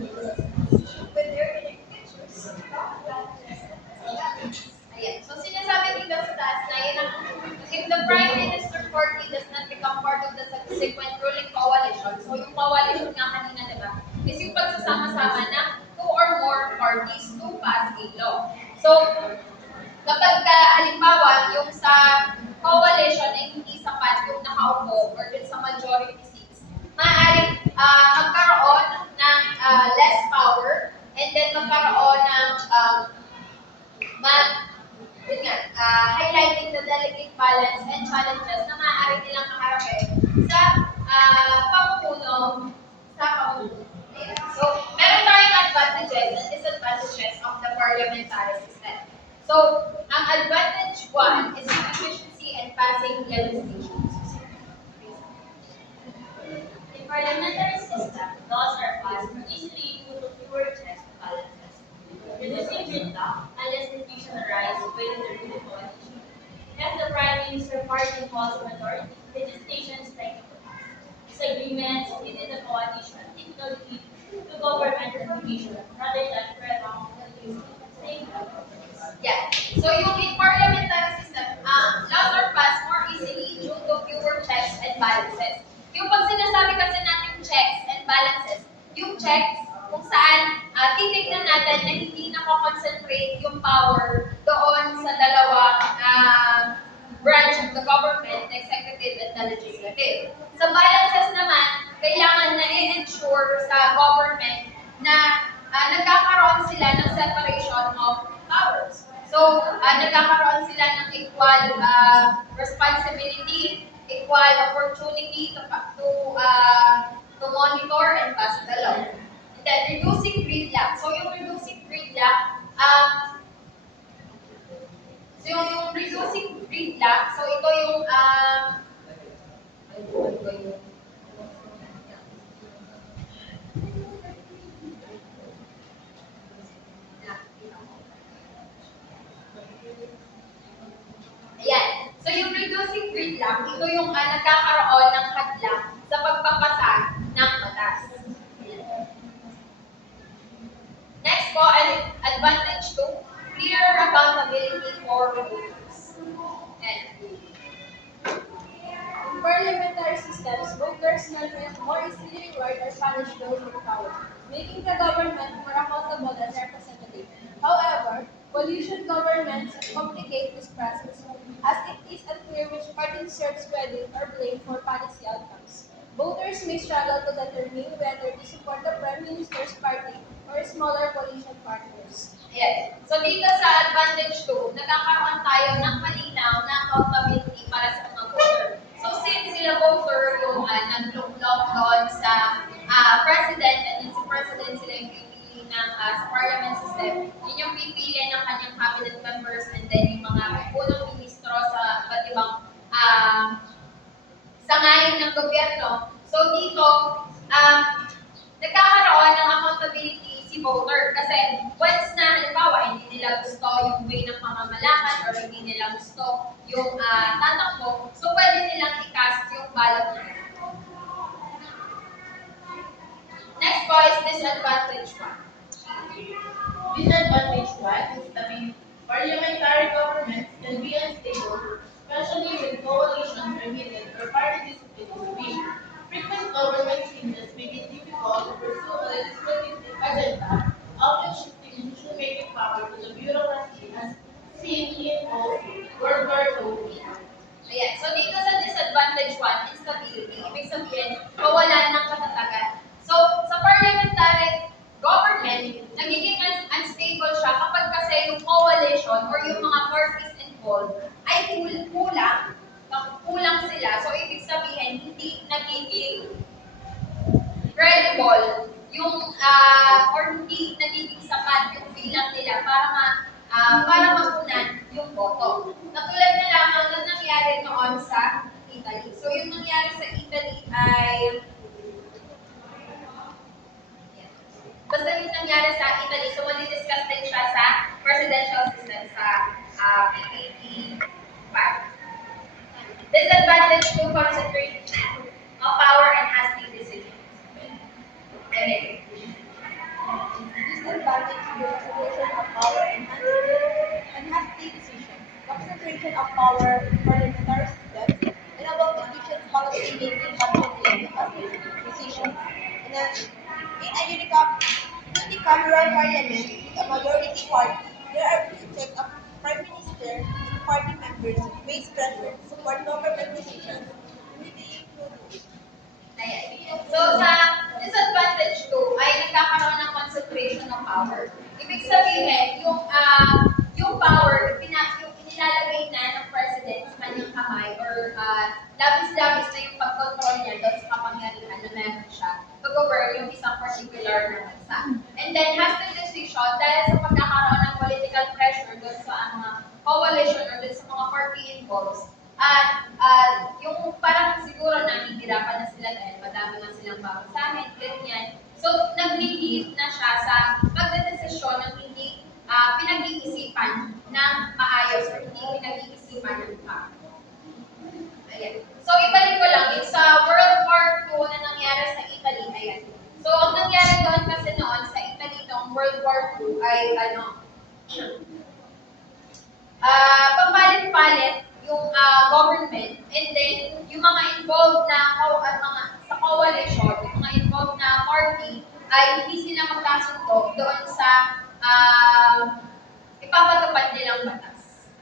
with their unique features. Ayan. So, sinasabi dito sa taas na yun ang, if the Prime Minister party does not become part of the subsequent ruling coalition, so yung coalition nga kanina, di ba, is yung pagsasama-sama ng two or more parties to pass a law. So, kapag halimbawa, yung sa coalition ay hindi sapat yung nakaupo or dun sa majority seats, maaaring magkaroon ng less power and then magkaroon ng yun nga, highlighting the delicate balance and challenges na maaari nilang maharapin sa pamumuno sa pamumuno. So, meron tayong advantages and disadvantages of the parliamentary system. So, ang advantage one is efficiency and passing legislation. In parliamentary system, laws are passed easily due to fewer checks and balances, reducing gridlock and less confusion arise within the ruling coalition. If the Prime Minister party holds a majority, legislation is likely to pass. Disagreements within the coalition typically lead to government reformation rather than prolonged same governments. Yeah. So, yung in parliamentary system, laws are passed more easily due to fewer checks and balances. Yung pag sinasabi kasi natin checks and balances, yung checks kung saan titignan natin na hindi nakakonsentrate yung power doon sa dalawang branch of the government, the executive and the legislative. Sa balances naman, kailangan na i-ensure sa government na nagkakaroon sila ng separation of powers. So, nagkakaroon sila ng equal responsibility, equal opportunity to monitor and pass the law. And then, reducing gridlock. So, yung reducing gridlock, so ito yung, ayan. So, yung reducing gridlock, ito yung nagkakaroon ng hadlang sa pagpapasa ng batas. Next po, advantage 2, clearer accountability for voters. In parliamentary systems, voters more easily reward or punish those in power, making the government more accountable and representative. However, coalition governments complicate this process, as it is unclear which party deserves credit or blame for policy outcomes. Voters may struggle to determine whether to support the Prime Minister's party or smaller coalition partners. Yes. So dito sa advantage 2, nagkakaroon tayo ng malinaw na accountability para sa mga voter. So since sila voter yung nag-look doon sa president, and then si president sila yung pipili ng sa parliament system, yun yung pipili ng kanyang cabinet members and then yung mga unang ministro sa iba't ibang sangayon ng gobyerno. So dito, nagkakaroon ng accountability si voter kasi once na halimbawa hindi nila gusto yung way ng pamamalakad or hindi nila gusto yung tatakbo, so pwede nilang i-cast yung ballot nila. Next po is disadvantage 1. Disadvantage 1 is that parliamentary governments can be unstable, especially when coalitions are needed or party discipline is weak. Frequent government changes make it difficult to pursue a legislative agenda, often shifting decision-making power to the bureaucracy as seen in World War II. Ayan. So dito sa disadvantage 1, instability. Ibig sabihin, kawalan ng katatagan. So sa parliamentary government, nagiging unstable siya kapag kasi yung coalition or yung mga parties involved ay kulang sila. So ibig sabihin, hindi nagiging credible yung or hindi nagiging sapat yung bilang nila para makunan yung boto. Katulad na lamang na nangyari noon sa Italy. So yung nangyari sa Italy ay basta yung nangyari sa Italy, so mali-discuss din siya sa presidential system sa PPP 5. Disadvantage to concentrate of power and hasty decisions. Okay. disadvantage the distribution of power enhance the decision, concentration of power in parliamentary systems, enable efficient policy making budget decisions. In a unicameral parliament with a majority party, there are few checks of prime minister and party members who face pressure to support government decisions. Ayan. So, sa disadvantage 2 ay nagkakaroon ng concentration of power. Ibig sabihin, yung power, yung inilalagay na ng president sa kanyang kamay or labis-labis na yung pag-control niya doon sa kapangyarihan na meron siya to govern yung isang particular na bansa. And then, has the decision dahil sa pagkakaroon ng political pressure doon sa mga coalition or doon sa mga party involved, at yung parang siguro nahihirapan na sila dahil madami na silang babasahin, ganyan. So, naglilihit na siya sa pagdedesisyon ng hindi pinag-iisipan ng maayos or hindi pinag-iisipan ng tao. Ayan. So, ibalik ko lang, yung sa World War II na nangyari sa Italy, ayan. So, ang nangyari doon kasi noon sa Italy noong World War II ay papalit-palit yung government, and then yung mga involved na mga sa coalition, yung mga involved na party ay hindi sila magkasundo doon sa ipapatupad nilang batas.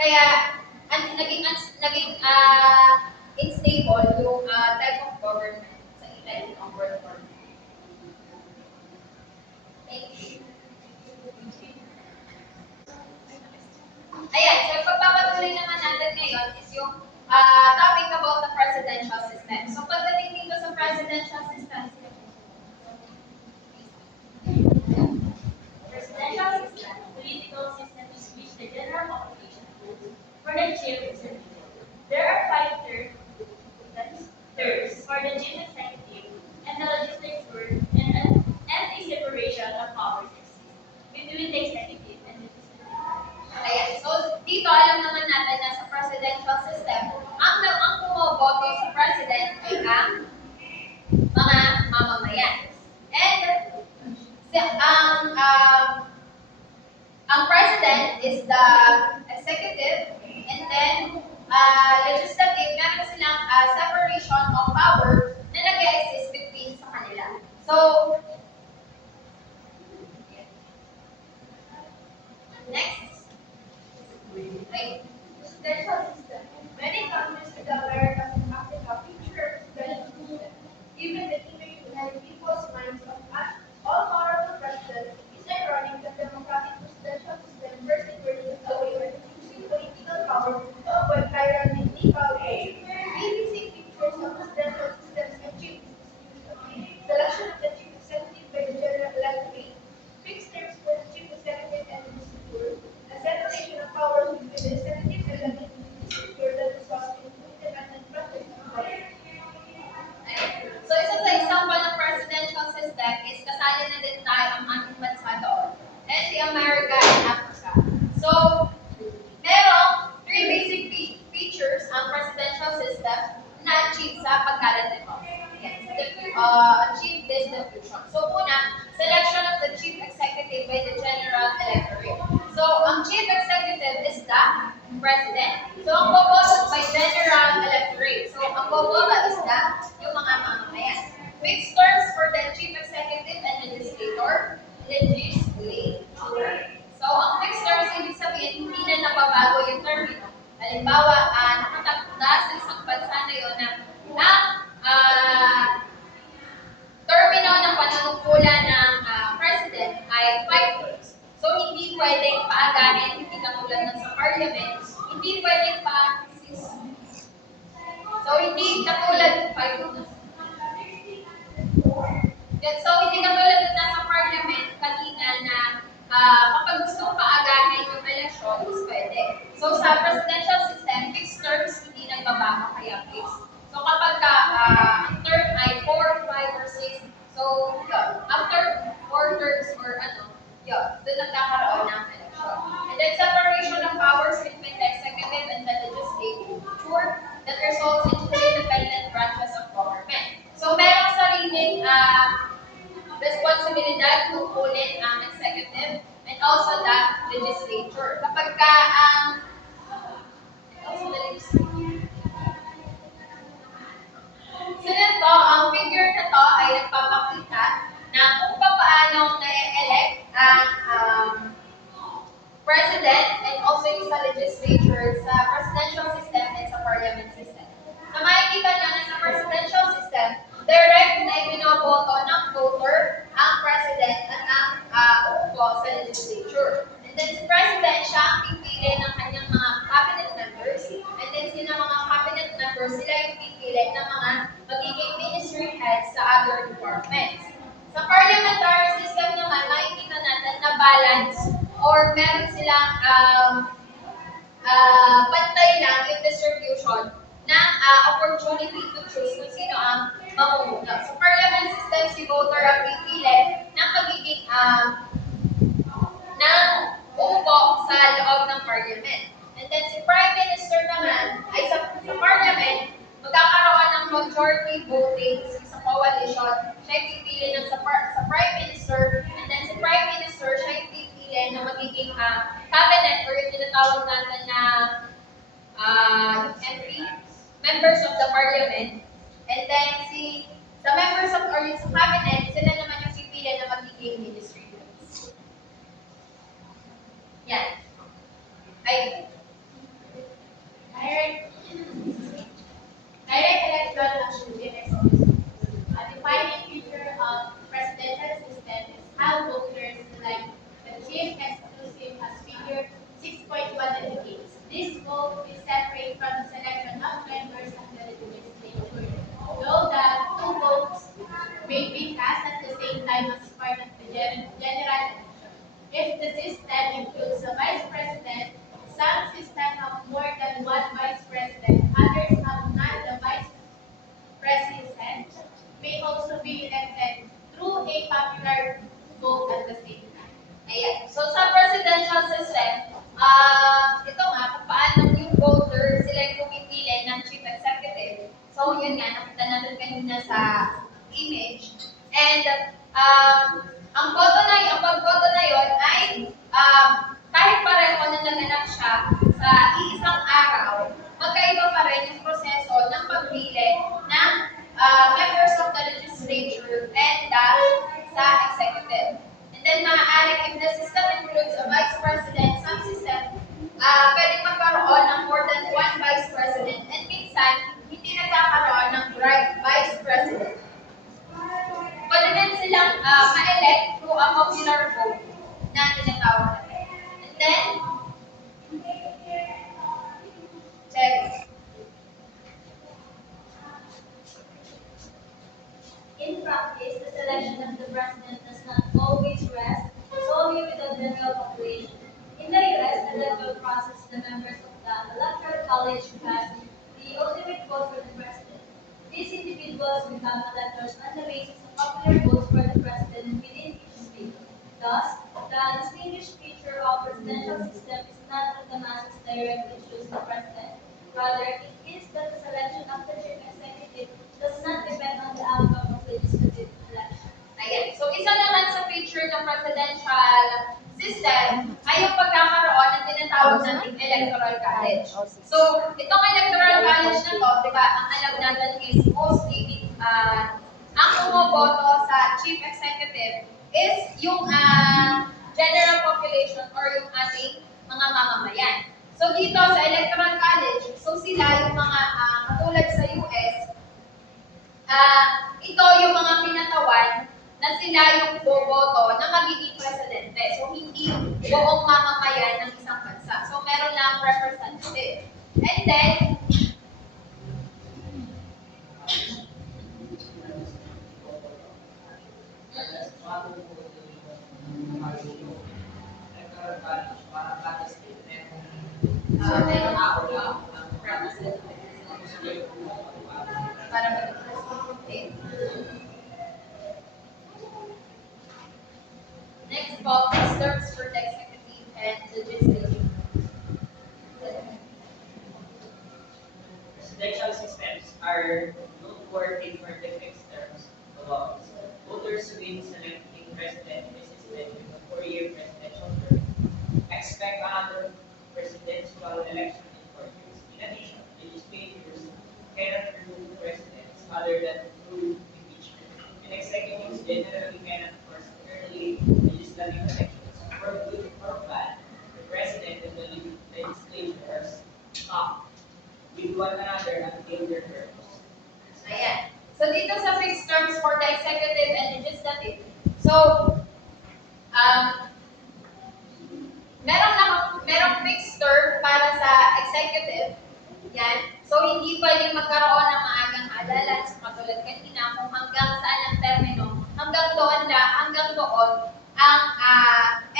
Kaya naging unstable yung type of government sa Italy ng World War II. Thank you. Ayan, so pagpapatuloy naman natin ngayon is yung topic about the presidential system. So pagdating dito sa presidential system, Presidential system, political system is which the general population votes for the chief executive. There are 5 terms, for the chief executive and the legislature, and a separation of powers exists between the executive and the legislature. ayan, so dito alam naman natin na sa presidential system, ang bumoboto sa president ay ang mga mamamayan. And ang president is the executive, and then legislative, meron silang separation of power na nag-exist between sa kanila. So, next. Right. Presidential system. Many countries in America and Africa feature presidential system. Even the image behind people's minds of an all-powerful president is ironic that democratic presidential system first introduced a way of using political power to avoid tyranny power. BBC features of presidential systems and chief institutions. Selection of the chief executive by the general electorate, fixed terms for the chief executive and the legislature, a separation of powers between the executive and the legislature that results in independent president of power. So, isa sa example ng presidential system is kasali na din tayo ang ating bansa doon. And the America and Africa. So, merong 3 basic features ang presidential system na achieve sa pagkalat nito. Yes, achieve this diffusion. So, una, selection of the chief executive by the general electorate. So, ang chief executive is the president. So, ang boboto by general electorate. So, ang boboto is yung mga mamamayan. Fixed terms for the chief executive and legislator. So, ang fixed terms, ibig sabihin, hindi na nababago yung term ito. Halimbawa, nakatakda sa isang bansa na yun na termino ng panunungkulan ng president ay 5 terms. So, hindi pwedeng paagahin, hindi katulad ng sa parliament, hindi pwedeng so, hindi katulad ng 5 terms. So, hindi katulad ng nasa parliament kanina na kapag gusto mong paagahin yung election, is pwede. So, sa presidential system, fixed terms hindi nagbabago kaya fixed. So, kapag ang term ay 4, 5, or 6, so, yun. After 4 terms or yun, doon nagkakaroon ng election. And then, separation of powers between the executive and the legislature that results in 2 independent branches of government. So, merong sariling responsibility abilidad tungkulin ang executive and also the legislature. Kapag ka ang also the legislature. Sunod po, ang figure na to ay nagpapakita na kung paano na-elect ang president and also yung sa legislature, sa presidential system and sa parliament system. So makikita nyo na sa presidential system, direct na ibinoboto ng voter ang president at ang upo sa legislature. And then si president, siya ang pipili ng kanyang mga cabinet members. And then sila mga cabinet members, sila yung pipili ng mga magiging ministry heads sa other departments. Sa parliamentary system naman, makikita natin na balance or meron silang pantay lang yung distribution ng opportunity to choose kung sino ang mamumuno. Sa parliament system, si voter ang pipili ng magiging ng upo sa loob ng parliament. And then si prime minister naman ay sa parliament, magkakaroon ng majority voting sa coalition. Siya yung pipili ng sa prime minister, and then si prime minister, siya yung pipili na magiging cabinet or yung tinatawag natin na MP, members of the parliament. And then sa members of or sa cabinet, sila naman yung pipili na magiging ministry heads. Yan. Ay, Direct electoral action is a defining feature of presidential system is how voters select the chief exclusive as figure 6.1 indicates. This vote is separate from the selection of members of the legislature, though the two votes may be cast at the same time as part of the general election. If the system includes a vice president, some systems have more than one vice president, others have not. The vice president may also be elected through a popular vote at the same time. ayan. So sa presidential system, ito nga, kung paano yung voter, sila yung pumipili ng chief executive. So yun nga, nakita natin kanina sa image. And ang pagboto na yun ay kahit pareho na naganap siya sa iisang araw, magkaiba pa rin yung proseso ng pagpili ng members of the legislature and sa executive. And then maaaring if the system includes a vice president, some system, pwedeng magkaroon ng more than one vice president and minsan, hindi nagkakaroon ng vice president. Pwede din silang ma-elect through a popular vote na tinatawag natin. And then, check. In practice, the selection of the president does not always rest solely with the general population. In the U.S., the electoral process, the members of the Electoral College cast the ultimate vote for the president. These individuals become electors on the basis of popular votes for the president within each state. Thus, the distinguished feature of presidential system is not that the masses directly choose the president. Rather, it is that the selection of the chief executive does not depend on the outcome of legislative election. Ayan. So, isa naman sa feature ng presidential system ay yung pagkakaroon ng tinatawag nating electoral college. So, itong electoral college na to, di ba, ang alam natin is mostly ang bumoboto sa chief executive is yung general population or yung ating mga mamamayan. So, dito sa electoral college, so sila yung mga katulad sa US, ito yung mga pinatawan na sila yung boboto na magiging presidente. So, hindi buong mamamayan ng isang bansa. So, meron lang representative. And then, meron ako lang representative. Para mag-presidente. Next po, terms for the executive and legislative. Presidential systems are noteworthy for the fixed terms of office. Voters win selecting president is suspended with a 4-year presidential term, expect another presidential election in 4 years. In addition, legislatures cannot remove presidents other than through impeachment, and executives generally cannot force early legislative elections. For good or bad, the president and the legislature are stuck with one another until their terms. Ayan. So dito sa fixed terms for the executive and legislative, so merong fixed term para sa executive. Yan. So hindi pwedeng magkaroon ng maagang halalan sa katulad kanina kung hanggang saan ang termino, hanggang doon ang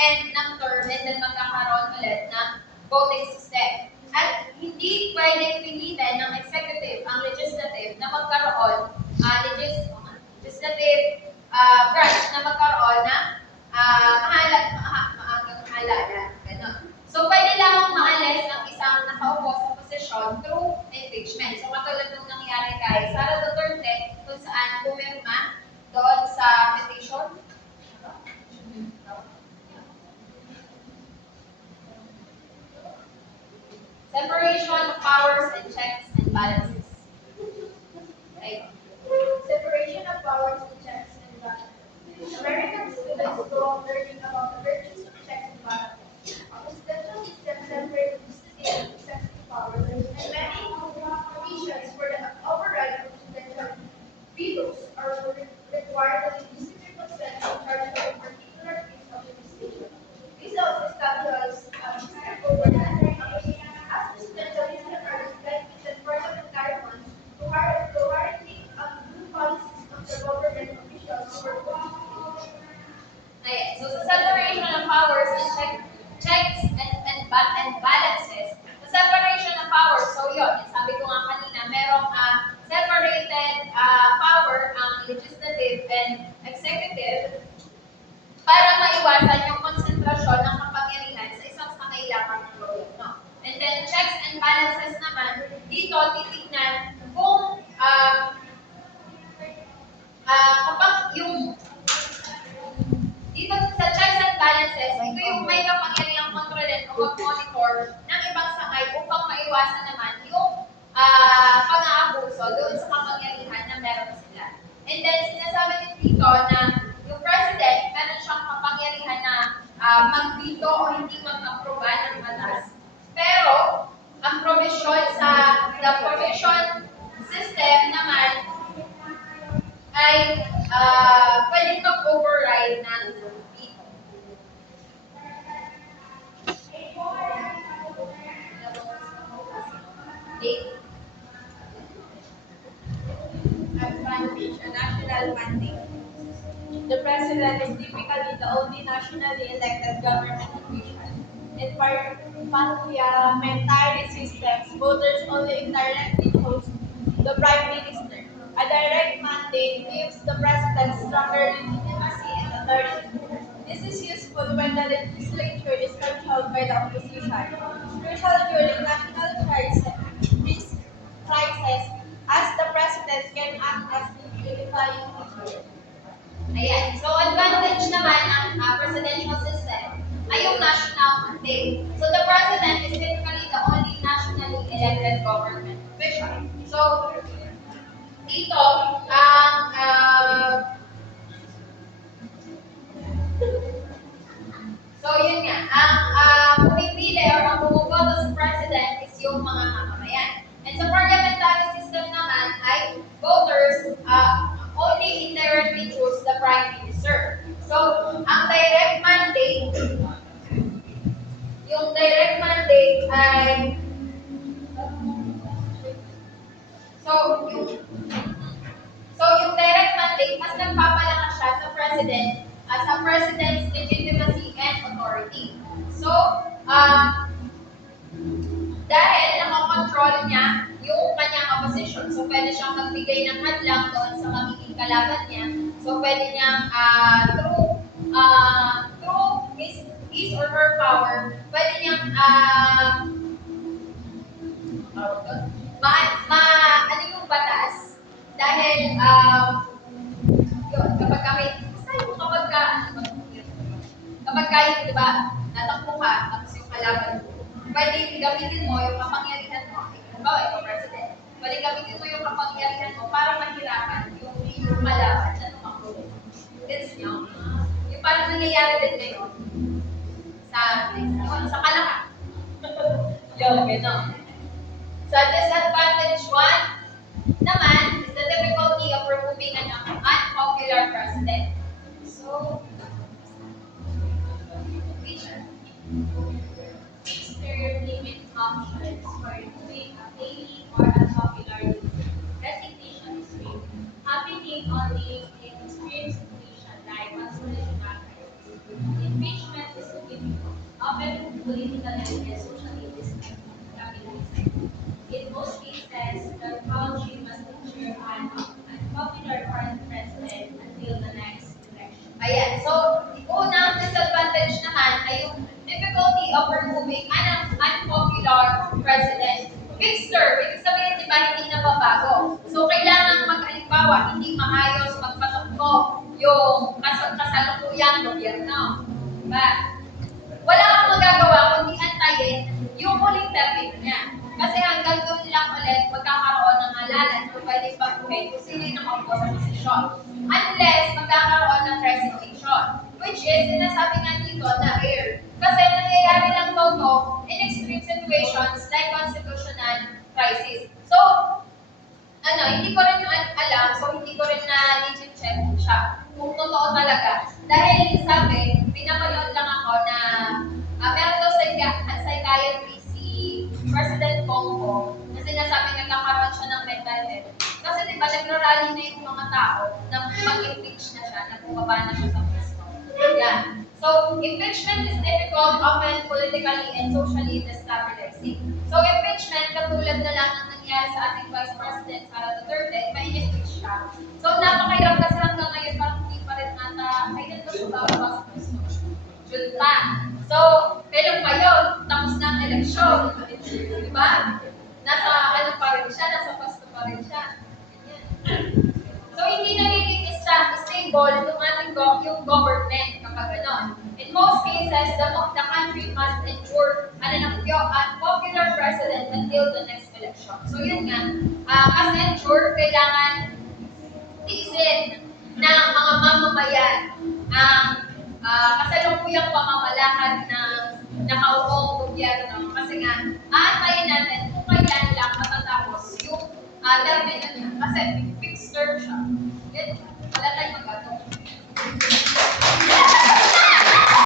end ng term and then magkakaroon ulit ng voting system. At hindi pwedeng pilitin ng executive ang legislative na magkaroon legislative branch na magkaroon ng maagang halalan. Ganon. So, pwede lamang maalis ng isang nakaupo sa posisyon through impeachment. So, katulad nung nangyari kay Sara Duterte, kung saan pumirma doon sa petition. Separation of powers and checks and balances. Right. Separation of powers and checks and balances. American students go on learning about the virtues of checks and balances. A presidential system separates legislative and executive powers, and many provisions for the override of presidential vetoes are required that the legislature consent in charge of a particular piece of legislation. This also establishes a system over the as presidential system are legislative and parliamentary ones who are directly do policies of the government officials for Ayan. So, sa separation of powers and checks and balances, sa separation of powers, so yun, sabi ko nga kanina, merong separated power ang legislative and executive para maiwasan yung konsentrasyon ng kapangyarihan sa isang sakailakan ng gobyerno. And then, checks and balances naman, dito titignan kung kapag yung dito sa checks and balances, ito yung may kapangyarihang kontrolin o mag-monitor ng ibang sangay upang maiwasan naman yung pang-aabuso doon sa kapangyarihan na meron sila. And then, sinasabi din dito na yung president, meron siyang kapangyarihan na mag-veto o hindi mag-aproba ng batas. Pero, ang provision the provision system naman ay pwedeng mag-override ng veto. advantage, a national mandate. The president is typically the only nationally elected government official. In parliamentary systems, voters only indirectly choose the prime minister. A direct mandate gives the president stronger legitimacy and authority. This is useful when the legislature is controlled by the opposition, especially during national crisis, as the president can act as the unifying figure. Ayan. So, advantage naman ng presidential system ay yung national mandate. So, the president is typically the only nationally elected government official. So, dito, yun nga, ang pumipili or ang bumuboto sa president is yung mga mamamayan. And sa parliamentary system naman ay voters only indirectly choose the prime minister. So, ang direct mandate, ay yung direct mandate, mas nagpapalakas siya sa president, sa president's legitimacy and authority. So, dahil nakakontrol niya yung kanyang opposition. So, pwede siyang magbigay ng hadlang doon sa magiging kalaban niya. So, pwede niyang through his or her power, pwede niyang ano yung batas dahil yun, kapag kapag kaya, di ba, natakbo ka, tapos yung kalaban mo, pwede gamitin mo yung kapangyarihan mo, ikaw, ikaw president, pwede gamitin mo yung kapangyarihan mo para mahirapan yung kalaban na tumakbo. Gets nyo? Yung parang nangyayari din ngayon sa Kalaka. Yung gano'n. Sa disadvantage one naman is the difficulty of removing an unpopular president. So, There limit options for removing a failing or unpopular leader. Resignation is free. Happening only in extreme situation like constitutional crisis. Impeachment is difficult, often politically and socially disconnected. In most cases, the country must ensure an unpopular current president until the next election. ayan. So, unang disadvantage naman ay yung difficulty of removing an unpopular president. Fixed term, ibig sabihin, di ba, hindi nababago. So, kailangan maghalimbawa, hindi maayos magpatakbo yung kasalukuyang gobyerno. Diba? Wala kang magagawa kundi antayin yung huling termino niya. Kasi hanggang doon lang ulit magkakaroon ng halalan kung pwede baguhin kung sino yung nakaupo sa posisyon. Unless magkakaroon ng resignation. Which is, sinasabi nga dito na rare. Kasi nangyayari lang daw to in extreme situations like constitutional crisis. So, hindi ko rin alam, so hindi ko rin na legit check siya kung totoo talaga. Dahil sabi, pinapanood lang ako na meron daw psychiatrist si President Bongo na sinasabi nagkakaroon siya ng mental health. Kasi di ba nagrarally na yung mga tao na mag-impeach na siya, na bumaba na siya sa pwesto. Yan. So, impeachment is difficult, often politically and socially destabilizing. So, impeachment, katulad na lang ang nangyari sa ating Vice President Sara Duterte, ma-impeach siya. So, napakahirap kasi hanggang ngayon, parang hindi pa rin ata, kailan ba siya bababa sa pwesto? June pa. So, kailan pa yun? Tapos na ang eleksyon. Di ba? Nasa pa rin siya, nasa pwesto pa rin siya. Ganyan. So, hindi nagiging stable yung ating yung government kapag gano'n. In most cases, the country must endure an unpopular president until the next election. So, yun nga, as endure, kailangan tiisin ng mga mamamayan ang kasalukuyang pamamalakad ng nakaupong gobyerno. Kasi nga, aantayin natin kung kailan lang matatapos yung termino niya. Kasi